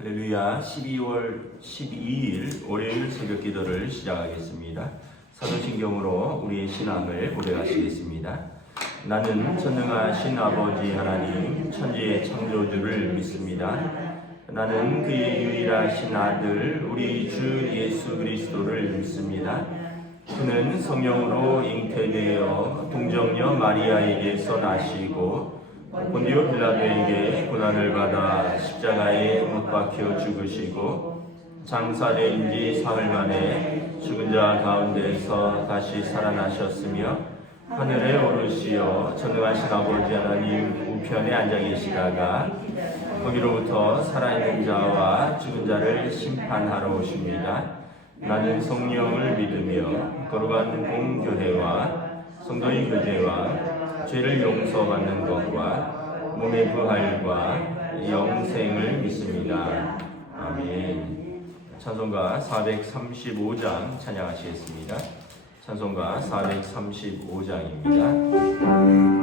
할렐루야. 12월 12일 월요일 새벽 기도를 시작하겠습니다. 사도신경으로 우리의 신앙을 고백하시겠습니다. 나는 전능하신 아버지 하나님 천지의 창조주를 믿습니다. 나는 그의 유일하신 아들 우리 주 예수 그리스도를 믿습니다. 그는 성령으로 잉태되어 동정녀 마리아에게서 나시고 본디오 빌라도에게 고난을 받아 십자가에 못 박혀 죽으시고 장사된 지 사흘 만에 죽은 자 가운데서 다시 살아나셨으며 하늘에 오르시어 전능하신 아버지 하나님 우편에 앉아 계시다가 거기로부터 살아있는 자와 죽은 자를 심판하러 오십니다. 나는 성령을 믿으며 거룩한 공교회와 성도의 교제와 죄를 용서받는 것과 몸의 부활과 영생을 믿습니다. 아멘. 찬송가 435장 찬양하시겠습니다. 찬송가 435장입니다.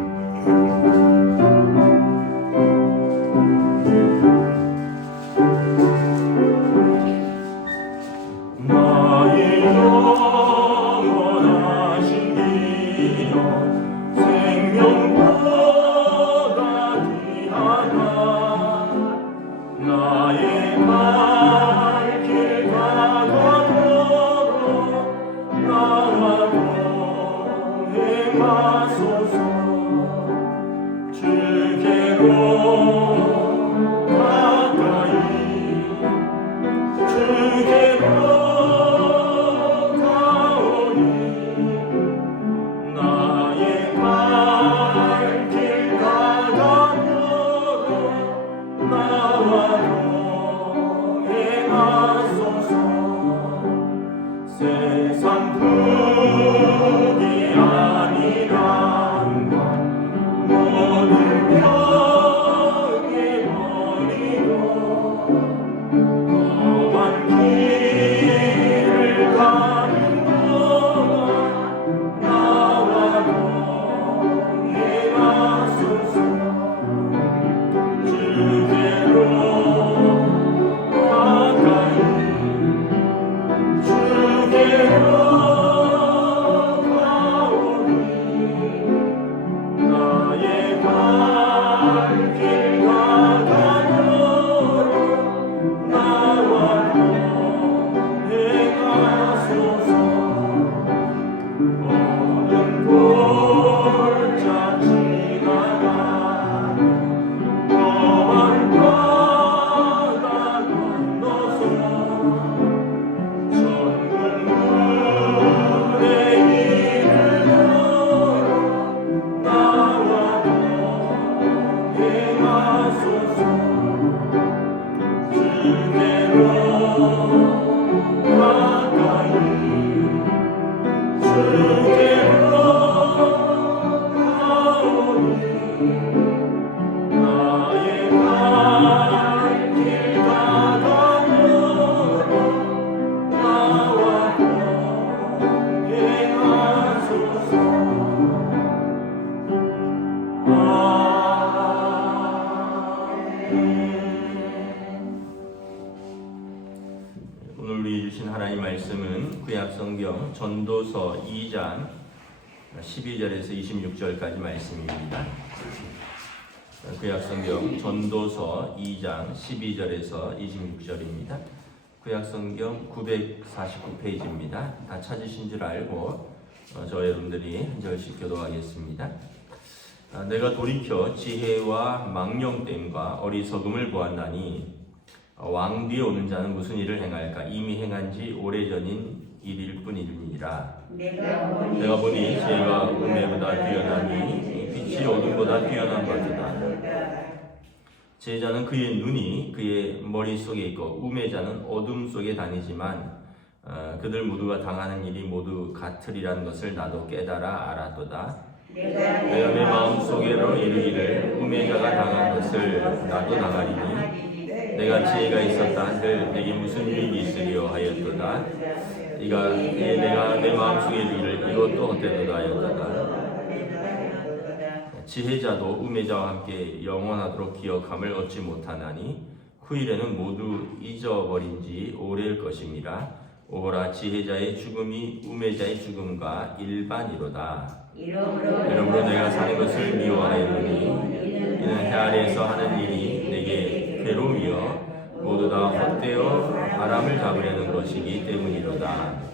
구약성경 전도서 2장 12절에서 26절까지 말씀입니다. 구약성경 전도서 2장 12절에서 26절입니다. 구약성경 949페이지입니다. 다 찾으신 줄 알고 저 여러분들이 한 절씩 교도하겠습니다. 내가 돌이켜 지혜와 망령됨과 어리석음을 보았나니 왕 뒤에 오는 자는 무슨 일을 행할까? 이미 행한 지 오래전인 일일 뿐이니라. 내가 보니 지혜가 우매보다 뛰어나니 빛이 어둠보다 뛰어난 것이다. 지혜자는 그의 눈이 그의 머릿속에 있고 우매자는 어둠 속에 다니지만 그들 모두가 당하는 일이 모두 같으리라는 것을 나도 깨달아 알았도다. 내가 내 마음속으로 이르기를 우매자가 당한 것을 나도 당하리니 내가 지혜가 있었다 한들 내게 무슨 유익이 있으리요 하였도다. 내가 내 마음속에 이르기를 이것도 헛되도다 하였도다. 지혜자도 우매자와 함께 영원하도록 기억함을 얻지 못하나니 후일에는 모두 잊어버린 지 오래일 것임이라. 오호라, 지혜자의 죽음이 우매자의 죽음과 일반이로다. 이러므로 내가 사는 것을 미워하였노니 이는 해 아래에서 하는 일이 내게 괴로움이여 모두 다 헛되어 바람을 잡으려는 것이기 때문이로다.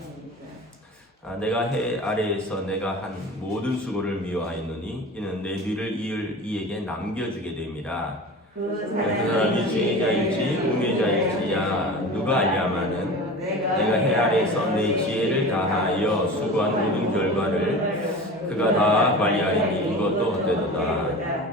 내가 해 아래에서 내가 한 모든 수고를 미워하였노니 이는 내 뒤를 이을 이에게 남겨주게 됨이라. 그 사람이 지혜자일지 우매자일지야 누가 알냐마는 내가 해 아래에서 내 지혜를 다하여 수고한 모든 결과를 그가 다 관리하리니 이것도 헛되도다.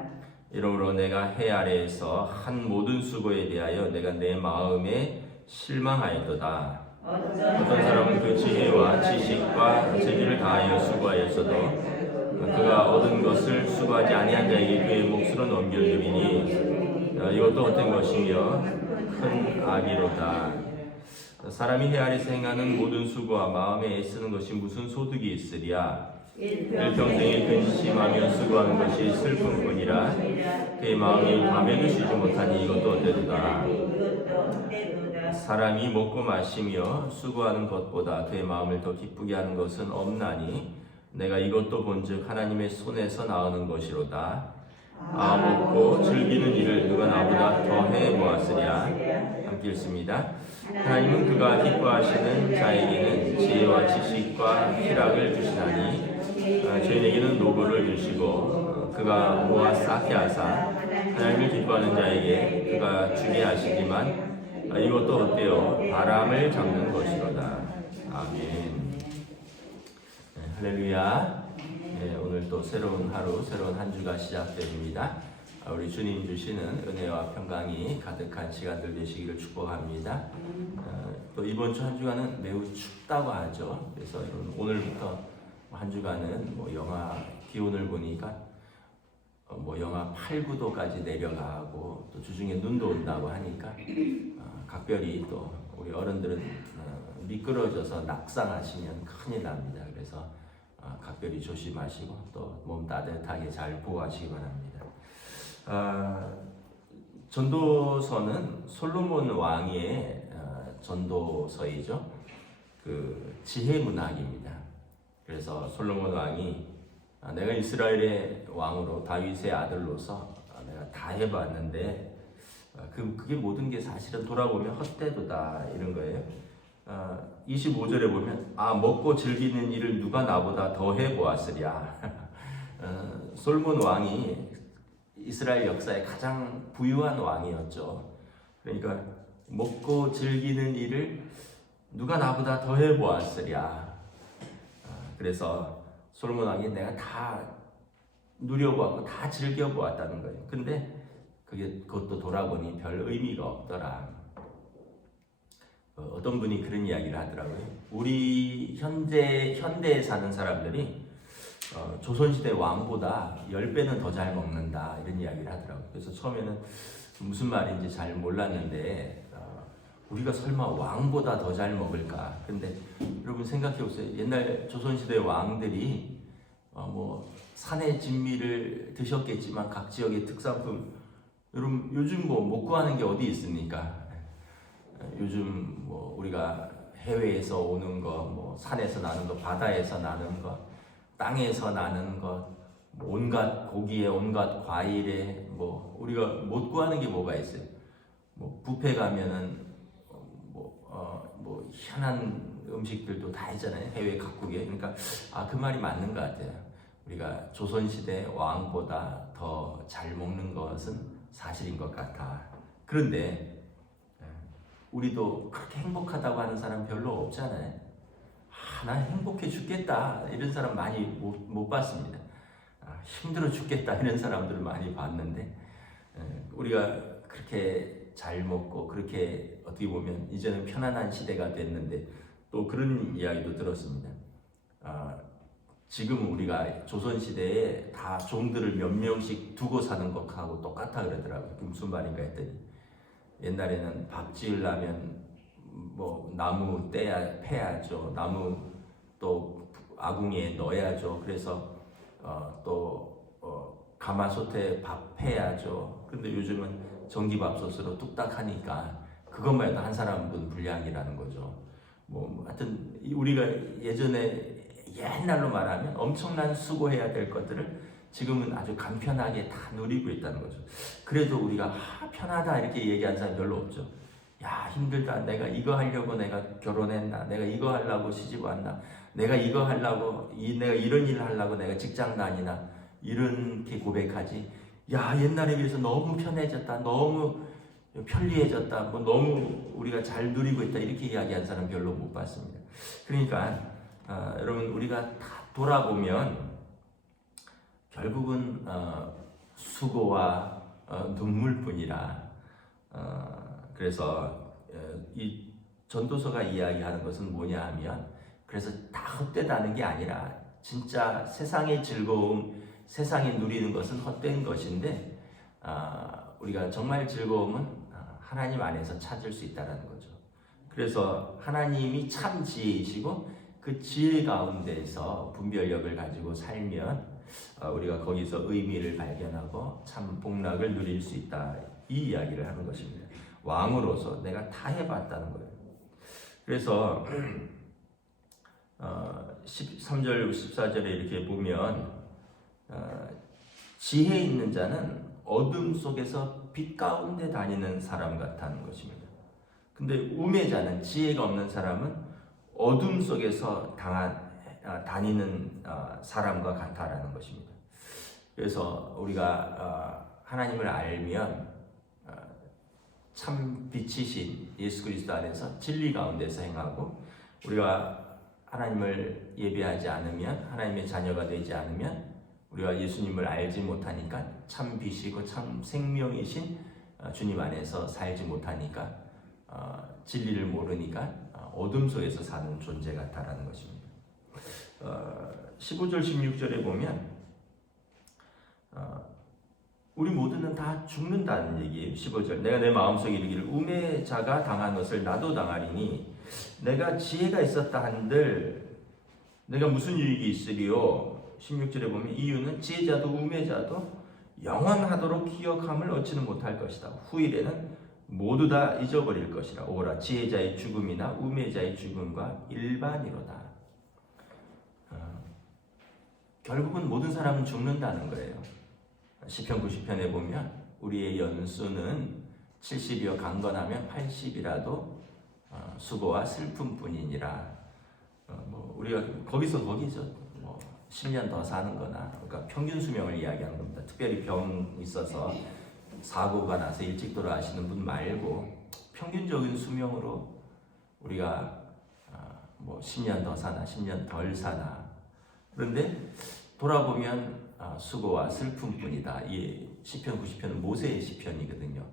이러므로 내가 해 아래에서 한 모든 수고에 대하여 내가 내 마음에 실망하였도다. 어떤 사람은 그 지혜와 지식과 재주를 다하여 수고하였어도 그가 얻은 것을 수고하지 아니한 자에게 그의 몫으로 넘겨주리니 이것도 헛된 것이며 큰 악이로다. 사람이 해 아래에서 행하는 모든 수고와 마음에 애쓰는 것이 무슨 소득이 있으랴. 일평생에 근심하며 수고하는 것이 슬픔뿐이라. 그의 마음이 밤에도 쉬지 못하니 이것도 헛되도다. 사람이 먹고 마시며 수고하는 것보다 그의 마음을 더 기쁘게 하는 것은 없나니 내가 이것도 본즉 하나님의 손에서 나오는 것이로다. 먹고 즐기는 일을 누가 나보다 더해 보았으랴. 함께 읽습니다. 하나님은 그가 기뻐하시는 자에게는 지혜와 지식과 희락을 주시나니 저희에게는 노고를 주시고 그가 모아 쌓게 하사 하나님을 기뻐하는 자에게 그가 주게 하시지만 이것도 어때요? 바람을 잡는 것이로다. 아멘. 할렐루야. 오늘 또 새로운 하루, 새로운 한 주가 시작됩니다. 우리 주님 주시는 은혜와 평강이 가득한 시간들 되시기를 축복합니다. 또 이번 주 한 주간은 매우 춥다고 하죠. 그래서 오늘부터 한 주간은 영하 기온을 보니까 영하 8, 9도까지 내려가고 또 주중에 눈도 온다고 하니까 각별히 또 우리 어른들은 미끄러져서 낙상하시면 큰일 납니다. 그래서 각별히 조심하시고 또 몸 따뜻하게 잘 보호하시기 바랍니다. 전도서는 솔로몬 왕의 전도서이죠. 그 지혜문학입니다. 그래서 솔로몬 왕이 내가 이스라엘의 왕으로 다윗의 아들로서 내가 다 해봤는데 그게 모든 게 사실은 돌아보면 헛되도다 이런 거예요. 25절에 보면 먹고 즐기는 일을 누가 나보다 더 해보았으랴. 솔몬 왕이 이스라엘 역사의 가장 부유한 왕이었죠. 그러니까 먹고 즐기는 일을 누가 나보다 더 해보았으랴. 그래서 솔몬 왕이 내가 다 누려보았고 다 즐겨보았다는 거예요. 근데 그것도 돌아보니 별 의미가 없더라. 어떤 분이 그런 이야기를 하더라고요. 우리 현대에 사는 사람들이 조선시대 왕보다 10배는 더 잘 먹는다 이런 이야기를 하더라고요. 그래서 처음에는 무슨 말인지 잘 몰랐는데 우리가 설마 왕보다 더 잘 먹을까? 근데 여러분 생각해 보세요. 옛날 조선시대 왕들이 산의 진미를 드셨겠지만 각 지역의 특산품 여러분 요즘 못 구하는 게 어디 있습니까? 요즘 우리가 해외에서 오는 거, 산에서 나는 거, 바다에서 나는 거, 땅에서 나는 것, 온갖 고기에, 온갖 과일에, 우리가 못 구하는 게 뭐가 있어요? 뷔페 가면은, 희한한 음식들도 다 있잖아요. 해외 각국에. 그러니까, 그 말이 맞는 것 같아요. 우리가 조선시대 왕보다 더 잘 먹는 것은 사실인 것 같아. 그런데, 우리도 그렇게 행복하다고 하는 사람 별로 없잖아요. 난 행복해 죽겠다 이런 사람 많이 못 봤습니다. 힘들어 죽겠다 이런 사람들을 많이 봤는데 우리가 그렇게 잘 먹고 그렇게 어떻게 보면 이제는 편안한 시대가 됐는데 또 그런 이야기도 들었습니다. 지금 우리가 조선시대에 다 종들을 몇 명씩 두고 사는 것하고 똑같아 그러더라고요. 무슨 말인가 했더니 옛날에는 밥 지으려면 나무 패야죠. 나무 또 아궁이에 넣어야죠. 그래서 또 가마솥에 밥 패야죠. 근데 요즘은 전기밥솥으로 뚝딱 하니까 그것만 해도 한 사람분 분량이라는 거죠. 하여튼 우리가 예전에 옛날로 말하면 엄청난 수고해야 될 것들을 지금은 아주 간편하게 다 누리고 있다는 거죠. 그래도 우리가 편하다 이렇게 얘기하는 사람 별로 없죠. 야, 힘들다. 내가 이거 하려고 내가 결혼했나? 내가 이거 하려고 시집 왔나? 내가 이거 하려고 내가 이런 일을 하려고 내가 직장 다니나? 이렇게 고백하지. 야, 옛날에 비해서 너무 편해졌다. 너무 편리해졌다. 너무 우리가 잘 누리고 있다. 이렇게 이야기한 사람 별로 못 봤습니다. 그러니까 여러분, 우리가 다 돌아보면 결국은 수고와 눈물뿐이라. 그래서 이 전도서가 이야기하는 것은 뭐냐 하면, 그래서 다 헛되다는 게 아니라 진짜 세상의 즐거움, 세상에 누리는 것은 헛된 것인데 우리가 정말 즐거움은 하나님 안에서 찾을 수 있다는 거죠. 그래서 하나님이 참 지혜이시고 그 지혜 가운데서 분별력을 가지고 살면 우리가 거기서 의미를 발견하고 참 복락을 누릴 수 있다, 이 이야기를 하는 것입니다. 왕으로서 내가 다 해봤다는 거예요. 그래서 13절 14절에 이렇게 보면 지혜 있는 자는 어둠 속에서 빛 가운데 다니는 사람 같다는 것입니다. 근데 우매자는, 지혜가 없는 사람은 어둠 속에서 다니는 사람과 같다라는 것입니다. 그래서 우리가 하나님을 알면 참 빛이신 예수 그리스도 안에서 진리 가운데서 행하고, 우리가 하나님을 예배하지 않으면, 하나님의 자녀가 되지 않으면 우리가 예수님을 알지 못하니까, 참 빛이고 참 생명이신 주님 안에서 살지 못하니까, 진리를 모르니까 어둠 속에서 사는 존재 같다라는 것입니다. 15절 16절에 보면 우리 모두는 다 죽는다는 얘기예요. 15절, 내가 내 마음속에 이르기를 우매자가 당한 것을 나도 당하리니 내가 지혜가 있었다 한들 내가 무슨 유익이 있으리요. 16절에 보면 이유는 지혜자도 우매자도 영원하도록 기억함을 얻지는 못할 것이다. 후일에는 모두 다 잊어버릴 것이라. 오라, 지혜자의 죽음이나 우매자의 죽음과 일반이로다. 결국은 모든 사람은 죽는다는 거예요. 시편 90편에 보면 우리의 연수는 70이여 강건하면 80이라도 수고와 슬픔뿐이니라. 우리가 거기죠. 10년 더 사는 거나, 그러니까 평균 수명을 이야기하는 겁니다. 특별히 병 있어서 사고가 나서 일찍 돌아가시는 분 말고 평균적인 수명으로 우리가 10년 더 사나 10년 덜 사나. 그런데 돌아보면 수고와 슬픔뿐이다. 이 시편 90편은 모세의 시편이거든요.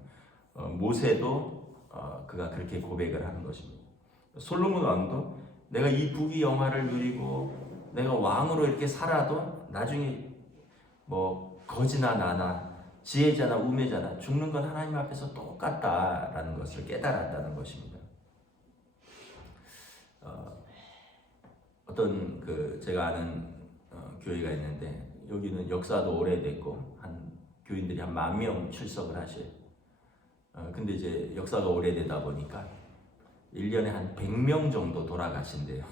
모세도 그가 그렇게 고백을 하는 것입니다. 솔로몬 왕도 내가 이 부귀 영화를 누리고 내가 왕으로 이렇게 살아도 나중에 거지나 나나 지혜자나 우매자나 죽는 건 하나님 앞에서 똑같다라는 것을 깨달았다는 것입니다. 어떤 제가 아는 교회가 있는데, 여기는 역사도 오래됐고 교인들이 한 10,000명 출석을 하셔요. 근데 이제 역사가 오래되다 보니까 1년에 한 100명 정도 돌아가신대요.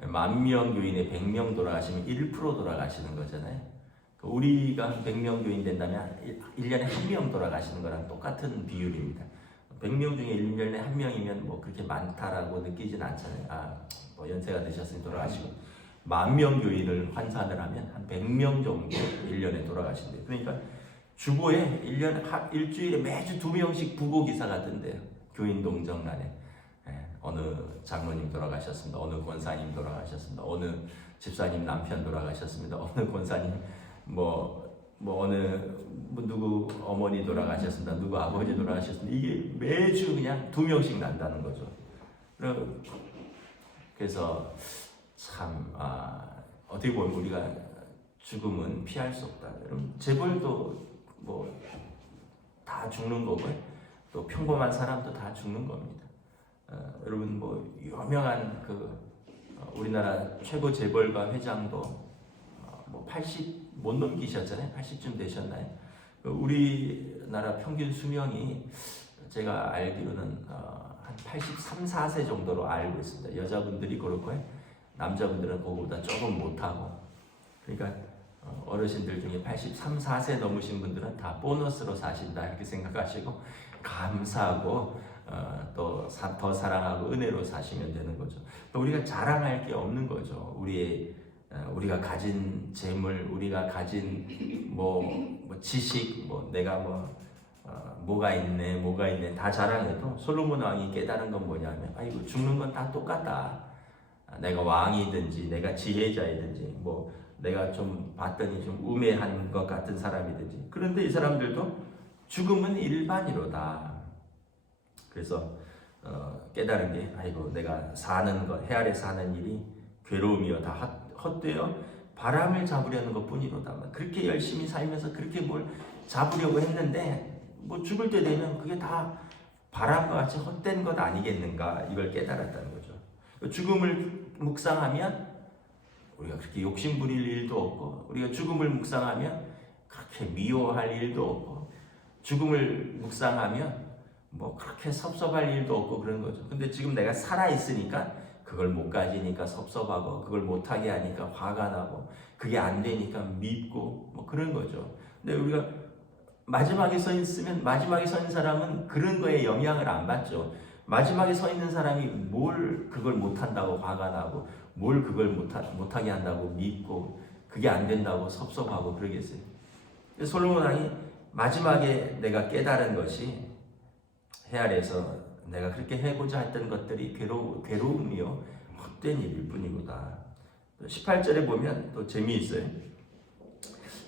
10,000명 교인에 100명 돌아가시면 1% 돌아가시는 거잖아요. 우리가 한 100명 교인 된다면 1년에 1명 돌아가시는 거랑 똑같은 비율입니다. 100명 중에 1년에 1명이면 그렇게 많다라고 느끼진 않잖아요. 연세가 드셨으니 돌아가시고, 10,000명 교인을 환산을 하면 한 100명 정도 1년에 돌아가신대요. 그러니까 주보에 일주일에 매주 2명씩 부고 기사가 뜬대요. 교인 동정란에. 어느 장로님 돌아가셨습니다. 어느 권사님 돌아가셨습니다. 어느 집사님 남편 돌아가셨습니다. 어느 권사님 누구 어머니 돌아가셨습니다. 누구 아버지 돌아가셨습니다. 이게 매주 그냥 2명씩 난다는 거죠. 그래서 참 어떻게 보면 우리가 죽음은 피할 수 없다. 여러분, 재벌도 다 죽는 거고, 또 평범한 사람도 다 죽는 겁니다. 여러분, 유명한 우리나라 최고 재벌가 회장도 80 못 넘기셨잖아요. 80쯤 되셨나요? 우리나라 평균 수명이 제가 알기로는 한 83, 4세 정도로 알고 있습니다. 여자분들이 그렇고요. 남자분들은 그거보다 조금 못하고. 그러니까 어르신들 중에 83, 4세 넘으신 분들은 다 보너스로 사신다 이렇게 생각하시고 감사하고 또 더 사랑하고 은혜로 사시면 되는 거죠. 또 우리가 자랑할 게 없는 거죠. 우리가 가진 재물, 우리가 가진 뭐 지식, 내가 뭐가 있네 다 자랑해도 솔로몬 왕이 깨달은 건 뭐냐면 이거 죽는 건 다 똑같다. 내가 왕이든지 내가 지혜자이든지 내가 좀 봤더니 좀 우매한 것 같은 사람이든지, 그런데 이 사람들도 죽음은 일반이로다. 그래서 깨달은 게 내가 사는 것, 해 아래 사는 일이 괴로움이여 다 헛되어 바람을 잡으려는 것 뿐이로다. 그렇게 열심히 살면서 그렇게 뭘 잡으려고 했는데 죽을 때 되면 그게 다 바람과 같이 헛된 것 아니겠는가, 이걸 깨달았다는 거죠. 죽음을 묵상하면 우리가 그렇게 욕심 부릴 일도 없고, 우리가 죽음을 묵상하면 그렇게 미워할 일도 없고, 죽음을 묵상하면 그렇게 섭섭할 일도 없고 그런 거죠. 근데 지금 내가 살아있으니까 그걸 못 가지니까 섭섭하고, 그걸 못하게 하니까 화가 나고, 그게 안 되니까 밉고 그런 거죠. 근데 우리가 마지막에 서 있으면, 마지막에 서 있는 사람은 그런 거에 영향을 안 받죠. 마지막에 서 있는 사람이 뭘 그걸 못한다고 화가 나고, 뭘 그걸 못하게 한다고 밉고, 그게 안 된다고 섭섭하고 그러겠어요. 솔로몬 왕이 마지막에 내가 깨달은 것이 해 아래에서 내가 그렇게 해보자 했던 것들이 괴로움이요 헛된 일일 뿐이구나. 18절에 보면 또 재미있어요.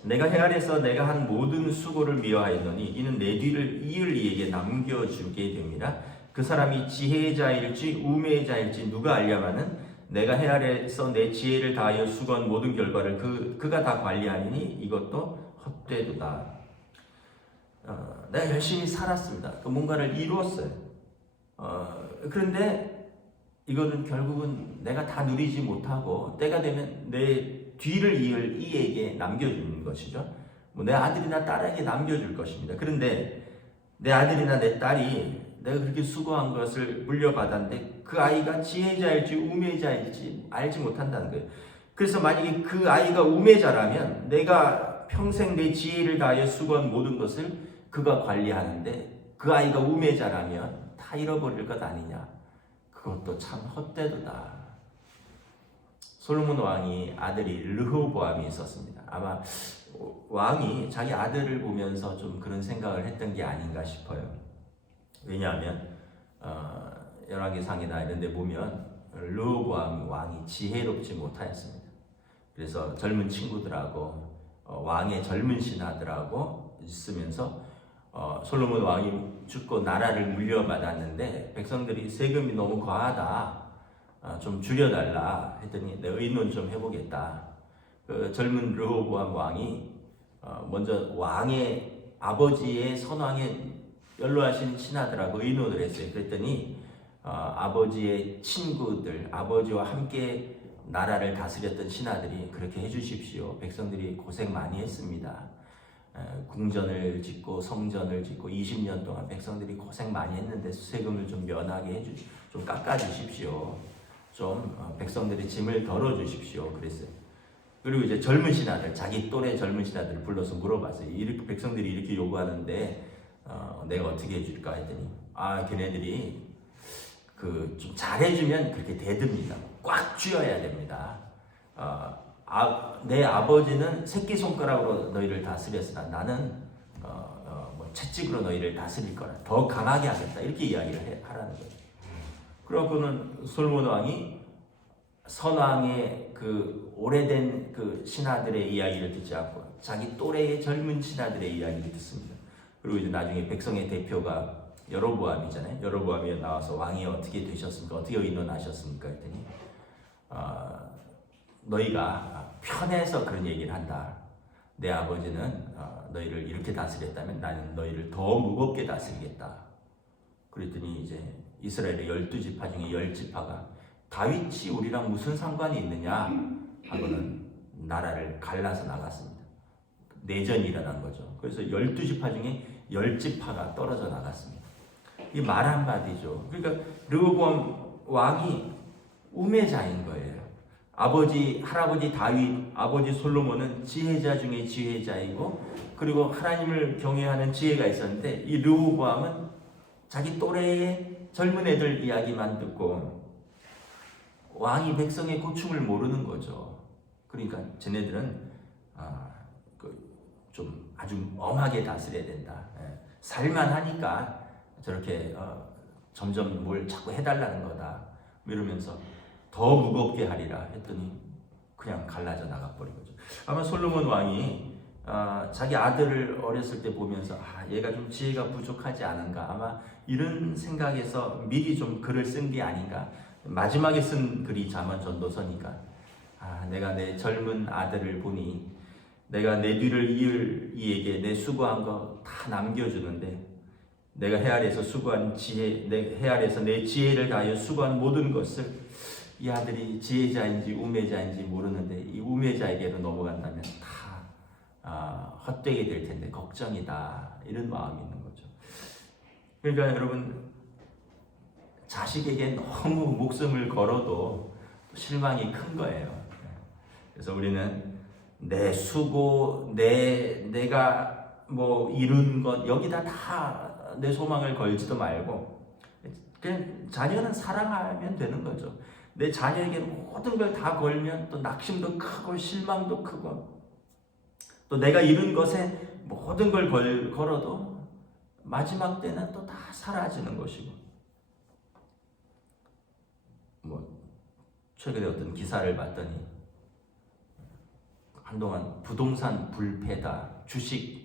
내가 해 아래에서 내가 한 모든 수고를 미워하였노니 이는 내 뒤를 이을 이에게 남겨주게 됨이라. 그 사람이 지혜자일지 우매자일지 누가 알려마는 내가 해 아래에서 내 지혜를 다하여 수고한 모든 결과를 그가 다 관리하니 이것도 헛되도다. 내가 열심히 살았습니다. 뭔가를 이루었어요. 그런데 이거는 결국은 내가 다 누리지 못하고 때가 되면 내 뒤를 이을 이에게 남겨주는 것이죠. 내 아들이나 딸에게 남겨줄 것입니다. 그런데 내 아들이나 내 딸이 내가 그렇게 수고한 것을 물려받았는데 그 아이가 지혜자일지 우매자일지 알지 못한다는 거예요. 그래서 만약에 그 아이가 우매자라면 내가 평생 내 지혜를 다하여 수고한 모든 것을 그가 관리하는데 그 아이가 우매자라면 다 잃어버릴 것 아니냐. 그것도 참 헛되도다. 솔로몬 왕이 아들이 르호보암이 있었습니다. 아마 왕이 자기 아들을 보면서 좀 그런 생각을 했던 게 아닌가 싶어요. 왜냐하면 열왕기상이나 이런 데 보면 르호보암 왕이 지혜롭지 못하였습니다. 그래서 젊은 친구들하고 왕의 젊은 신하들하고 있으면서 솔로몬 왕이 죽고 나라를 물려받았는데 백성들이 세금이 너무 과하다, 좀 줄여달라 했더니 내가 의논 좀 해보겠다. 그 젊은 르호보암 왕이 먼저 왕의 아버지의 선왕에 연로하신 신하들하고 의논을 했어요. 그랬더니 아버지의 친구들, 아버지와 함께 나라를 다스렸던 신하들이 그렇게 해주십시오. 백성들이 고생 많이 했습니다. 궁전을 짓고 성전을 짓고 20년 동안 백성들이 고생 많이 했는데 세금을 좀 면하게 좀 깎아주십시오. 좀 백성들이 짐을 덜어주십시오. 그랬어요. 그리고 이제 젊은 신하들, 자기 또래 젊은 신하들을 불러서 물어봤어요. 이렇게 백성들이 이렇게 요구하는데 내가 어떻게 해줄까 했더니 걔네들이 좀 잘해주면 그렇게 대듭니다. 꽉 쥐어야 됩니다. 내 아버지는 새끼손가락으로 너희를 다스렸으나 나는 채찍으로 너희를 다스릴 거라. 더 강하게 하겠다. 이렇게 이야기를 하라는 거예요. 그러고는 솔로몬 왕이 선왕의 그 오래된 그 신하들의 이야기를 듣지 않고 자기 또래의 젊은 신하들의 이야기를 듣습니다. 그리고 이제 나중에 백성의 대표가 여로보암이잖아요. 여로보암이 나와서 왕이 어떻게 되셨습니까? 어떻게 의논하셨습니까? 했더니 너희가 편해서 그런 얘기를 한다. 내 아버지는 너희를 이렇게 다스렸다면 나는 너희를 더 무겁게 다스리겠다. 그랬더니 이제 이스라엘의 12지파 중에 10지파가 다윗이 우리랑 무슨 상관이 있느냐 하고는 나라를 갈라서 나갔습니다. 내전이 일어난 거죠. 그래서 12지파 중에 10지파가 떨어져 나갔습니다. 이 말 한마디죠. 그러니까 르호보암 왕이 우매자인 거예요. 아버지, 할아버지 다윗, 아버지 솔로몬은 지혜자 중에 지혜자이고, 그리고 하나님을 경외하는 지혜가 있었는데, 이 르호보암은 자기 또래의 젊은 애들 이야기만 듣고 왕이 백성의 고충을 모르는 거죠. 그러니까 쟤네들은 좀 아주 엄하게 다스려야 된다. 살만하니까 저렇게 점점 뭘 자꾸 해달라는 거다. 이러면서 더 무겁게 하리라 했더니 그냥 갈라져 나가버린 거죠. 아마 솔로몬 왕이 자기 아들을 어렸을 때 보면서 얘가 좀 지혜가 부족하지 않은가, 아마 이런 생각에서 미리 좀 글을 쓴 게 아닌가. 마지막에 쓴 글이 잠언 전도서니까 내가 내 젊은 아들을 보니 내가 내 뒤를 이을 이에게 내 수고한 거 다 남겨주는데, 내가 해 아래에서 수고한 지혜, 해 아래에서 내 지혜를 다하여 수고한 모든 것을 이 아들이 지혜자인지 우매자인지 모르는데 이 우매자에게로 넘어간다면 다 헛되게 될 텐데 걱정이다, 이런 마음이 있는 거죠. 그러니까 여러분, 자식에게 너무 목숨을 걸어도 실망이 큰 거예요. 그래서 우리는 내 수고, 내가 뭐 이룬 것, 여기다 다 내 소망을 걸지도 말고 그냥 자녀는 사랑하면 되는 거죠. 내 자녀에게 모든 걸 다 걸면 또 낙심도 크고 실망도 크고, 또 내가 이룬 것에 모든 걸 걸어도 마지막 때는 또 다 사라지는 것이고. 최근에 어떤 기사를 봤더니 한동안 부동산 불패다, 주식,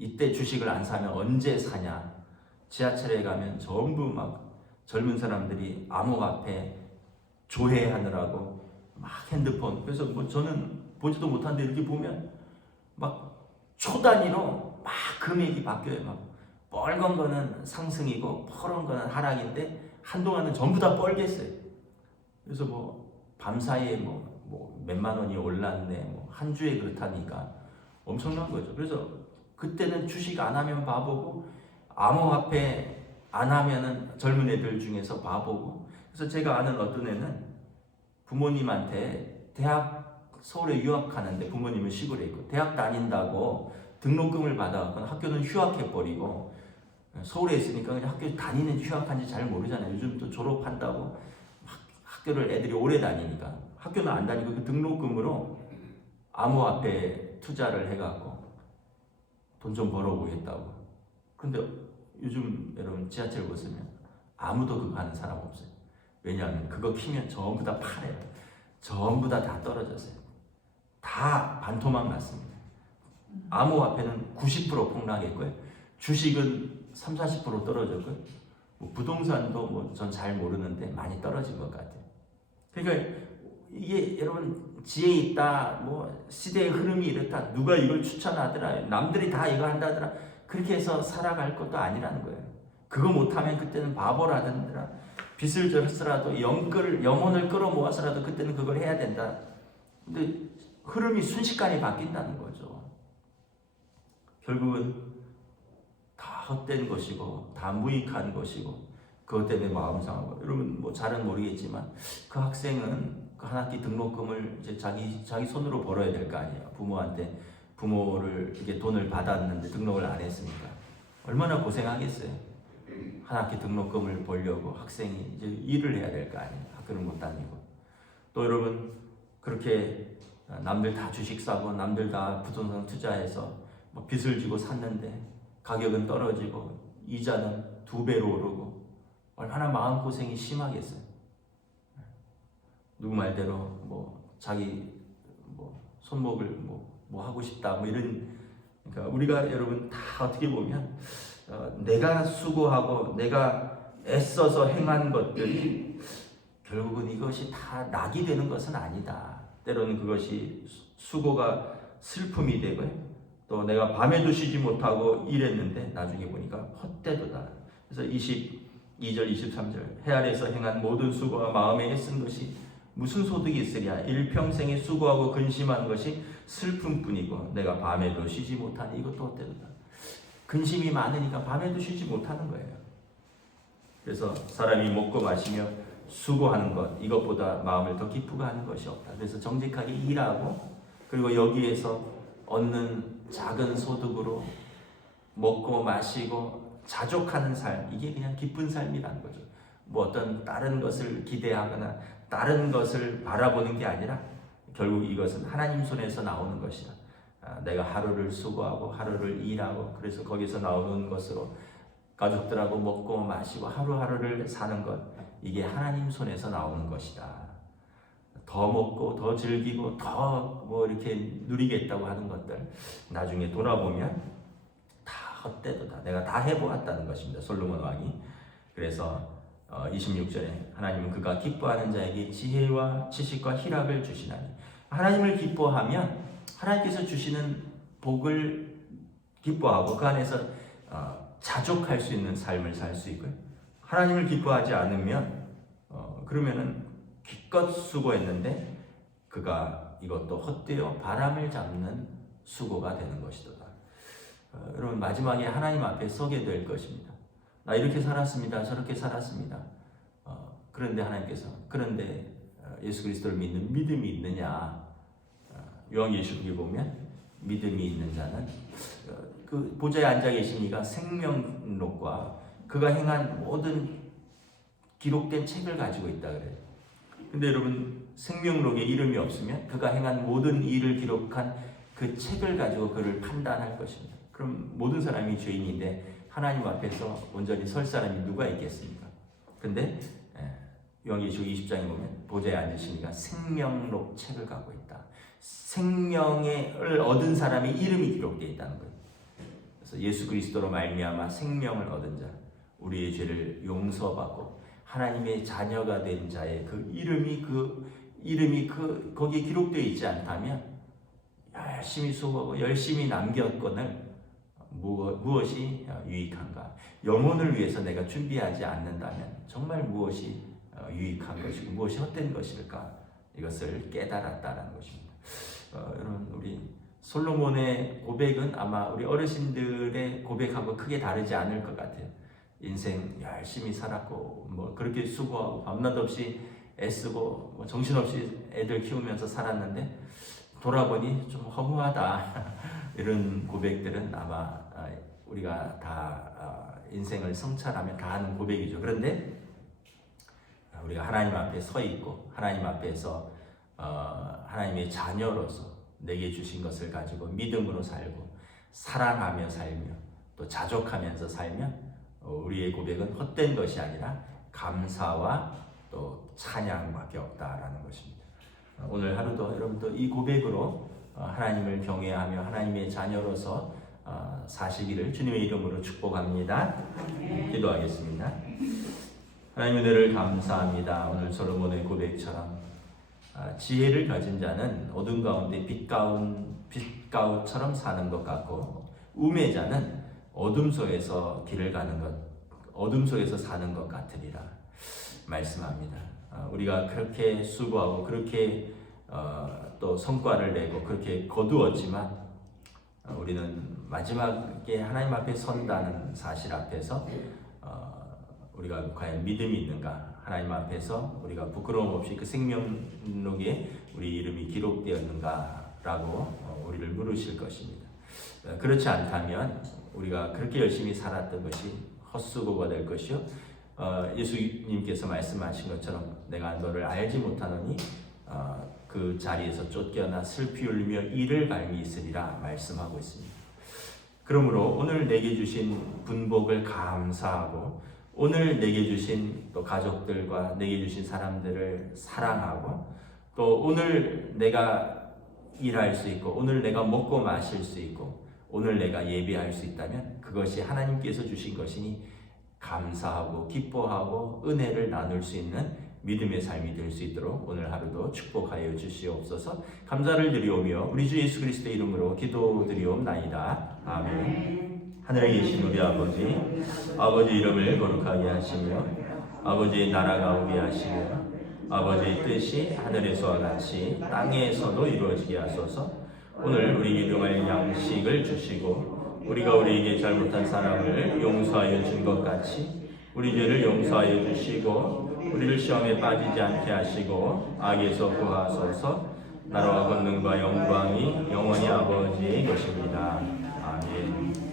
이때 주식을 안 사면 언제 사냐, 지하철에 가면 전부 막 젊은 사람들이 암호화폐 조회하느라고 막 핸드폰, 그래서 저는 보지도 못하는데 이렇게 보면 막 초 단위로 막 금액이 바뀌어요. 막 빨간 거는 상승이고 파란 거는 하락인데 한동안은 전부 다 뻘겠어요. 그래서 밤사이에 몇만 원이 올랐네, 한 주에 그렇다니까 엄청난 거죠. 그래서 그때는 주식 안 하면 바보고, 암호화폐 안 하면은 젊은 애들 중에서 바보고. 그래서 제가 아는 어떤 애는 부모님한테 대학 서울에 유학하는데, 부모님은 시골에 있고 대학 다닌다고 등록금을 받아갖고 학교는 휴학해버리고, 서울에 있으니까 그냥 학교 다니는지 휴학한지 잘 모르잖아요. 요즘 또 졸업한다고 학교를 애들이 오래 다니니까 학교는 안 다니고 그 등록금으로 암호화폐 투자를 해갖고 돈 좀 벌어보겠다고. 근데 요즘 여러분 지하철 보시면 아무도 그거 하는 사람 없어요. 왜냐하면 그거 키면 전부 다 팔아요. 전부 다 떨어졌어요. 다 반토막 났습니다. 암호화폐는 90% 폭락했고요. 주식은 30-40% 떨어졌고요. 부동산도 전 잘 모르는데 많이 떨어진 것 같아요. 그러니까 이게 여러분 지혜 있다, 시대의 흐름이 이렇다, 누가 이걸 추천하더라, 남들이 다 이거 한다더라, 그렇게 해서 살아갈 것도 아니라는 거예요. 그거 못하면 그때는 바보라든가 빚을 졌으라도 영혼을 끌어모아서라도 그때는 그걸 해야 된다. 근데 흐름이 순식간에 바뀐다는 거죠. 결국은 다 헛된 것이고 다 무익한 것이고, 그것 때문에 마음 상하고. 여러분 잘은 모르겠지만 그 학생은 그 한 학기 등록금을 이제 자기 손으로 벌어야 될 거 아니에요. 부모를 이렇게 돈을 받았는데 등록을 안 했으니까 얼마나 고생하겠어요. 한 학기 등록금을 벌려고 학생이 이제 일을 해야 될 거 아니에요. 학교를 못 다니고. 또 여러분 그렇게 남들 다 주식 사고 남들 다 부동산 투자해서 빚을 지고 샀는데 가격은 떨어지고 이자는 2배로 오르고, 얼마나 마음고생이 심하겠어요. 누구 말대로 자기 손목을 하고 싶다 이런. 그러니까 우리가 여러분 다 어떻게 보면 내가 수고하고 내가 애써서 행한 것들이 결국은 이것이 다 낙이 되는 것은 아니다. 때로는 그것이 수고가 슬픔이 되고요. 또 내가 밤에도 쉬지 못하고 일했는데 나중에 보니까 헛되도다. 그래서 22절 23절 해 아래에서 행한 모든 수고와 마음에 애쓴 것이 무슨 소득이 있으랴. 일평생에 수고하고 근심하는 것이 슬픔뿐이고 내가 밤에도 쉬지 못하니. 이것도 어때다. 근심이 많으니까 밤에도 쉬지 못하는 거예요. 그래서 사람이 먹고 마시며 수고하는 것, 이것보다 마음을 더 기쁘게 하는 것이 없다. 그래서 정직하게 일하고 그리고 여기에서 얻는 작은 소득으로 먹고 마시고 자족하는 삶, 이게 그냥 기쁜 삶이라는 거죠. 뭐 어떤 다른 것을 기대하거나 다른 것을 바라보는 게 아니라 결국 이것은 하나님 손에서 나오는 것이다. 내가 하루를 수고하고 하루를 일하고 그래서 거기서 나오는 것으로 가족들하고 먹고 마시고 하루하루를 사는 것, 이게 하나님 손에서 나오는 것이다. 더 먹고 더 즐기고 더 뭐 이렇게 누리겠다고 하는 것들 나중에 돌아보면 다 헛되도다. 내가 다 해보았다는 것입니다. 솔로몬 왕이. 그래서 26절에 하나님은 그가 기뻐하는 자에게 지혜와 지식과 희락을 주시나니. 하나님을 기뻐하면 하나님께서 주시는 복을 기뻐하고 그 안에서 자족할 수 있는 삶을 살 수 있고요. 하나님을 기뻐하지 않으면 그러면은 기껏 수고했는데 그가 이것도 헛되어 바람을 잡는 수고가 되는 것이다. 여러분 마지막에 하나님 앞에 서게 될 것입니다. 나 이렇게 살았습니다. 저렇게 살았습니다. 그런데 하나님께서 그런데 예수 그리스도를 믿는 믿음이 있느냐? 요한계시록에 보면 믿음이 있는 자는 그 보좌에 앉아 계신 이가 생명록과 그가 행한 모든 기록된 책을 가지고 있다 그래요. 근데 여러분 생명록에 이름이 없으면 그가 행한 모든 일을 기록한 그 책을 가지고 그를 판단할 것입니다. 그럼 모든 사람이 죄인인데 하나님 앞에서 온전히 설 사람이 누가 있겠습니까? 근데 요한계시록 20장에 보면 보좌에 앉으신 이가 생명록 책을 갖고 있다. 생명을 얻은 사람의 이름이 기록되어 있다는 거예요. 그래서 예수 그리스도로 말미암아 생명을 얻은 자, 우리의 죄를 용서받고 하나님의 자녀가 된 자의 그 이름이 거기에 기록되어 있지 않다면 열심히 수고하고 열심히 남겼거늘 무엇이 유익한가? 영혼을 위해서 내가 준비하지 않는다면 정말 무엇이 유익한 것이고 무엇이 헛된 것일까? 이것을 깨달았다는 것입니다. 여러분 우리 솔로몬의 고백은 아마 우리 어르신들의 고백하고 크게 다르지 않을 것 같아요. 인생 열심히 살았고 뭐 그렇게 수고하고 밤낮 없이 애쓰고 뭐 정신없이 애들 키우면서 살았는데 돌아보니 좀 허무하다. 이런 고백들은 아마 우리가 다 인생을 성찰하면 다 하는 고백이죠. 그런데 우리가 하나님 앞에 서 있고 하나님 앞에서 하나님의 자녀로서 내게 주신 것을 가지고 믿음으로 살고 사랑하며 살며 또 자족하면서 살면 우리의 고백은 헛된 것이 아니라 감사와 또 찬양밖에 없다라는 것입니다. 오늘 하루도 여러분도 이 고백으로 하나님을 경외하며 하나님의 자녀로서 사시기를 주님의 이름으로 축복합니다. 기도하겠습니다. 하나님 은혜를 감사합니다. 오늘 솔로몬의 고백처럼 지혜를 가진 자는 어둠 가운데 빛가운처럼 사는 것 같고 우매 자는 어둠 속에서 길을 가는 것, 어둠 속에서 사는 것 같으리라 말씀합니다. 우리가 그렇게 수고하고 그렇게 또 성과를 내고 그렇게 거두었지만 우리는 마지막에 하나님 앞에 선다는 사실 앞에서 우리가 과연 믿음이 있는가? 하나님 앞에서 우리가 부끄러움 없이 그 생명록에 우리 이름이 기록되었는가라고 우리를 물으실 것입니다. 그렇지 않다면 우리가 그렇게 열심히 살았던 것이 헛수고가 될 것이요. 예수님께서 말씀하신 것처럼 내가 너를 알지 못하노니 그 자리에서 쫓겨나 슬피 울며 이를 갈미 있으리라 말씀하고 있습니다. 그러므로 오늘 내게 주신 분복을 감사하고 오늘 내게 주신 또 가족들과 내게 주신 사람들을 사랑하고 또 오늘 내가 일할 수 있고 오늘 내가 먹고 마실 수 있고 오늘 내가 예배할 수 있다면 그것이 하나님께서 주신 것이니 감사하고 기뻐하고 은혜를 나눌 수 있는 믿음의 삶이 될 수 있도록 오늘 하루도 축복하여 주시옵소서. 감사를 드리오며 우리 주 예수 그리스도의 이름으로 기도드리옵나이다. 아멘. 하늘에 계신 우리 아버지 이름을 거룩하게 하시며 아버지의 나라가 오게 하시며 아버지의 뜻이 하늘에서와 같이 땅에서도 이루어지게 하소서. 오늘 우리에게 일용할 양식을 주시고 우리가 우리에게 잘못한 사람을 용서하여 준 것 같이 우리 죄를 용서하여 주시고 우리를 시험에 빠지지 않게 하시고 악에서 구하소서. 나라와 권능과 영광이 영원히 아버지의 것입니다. 아멘.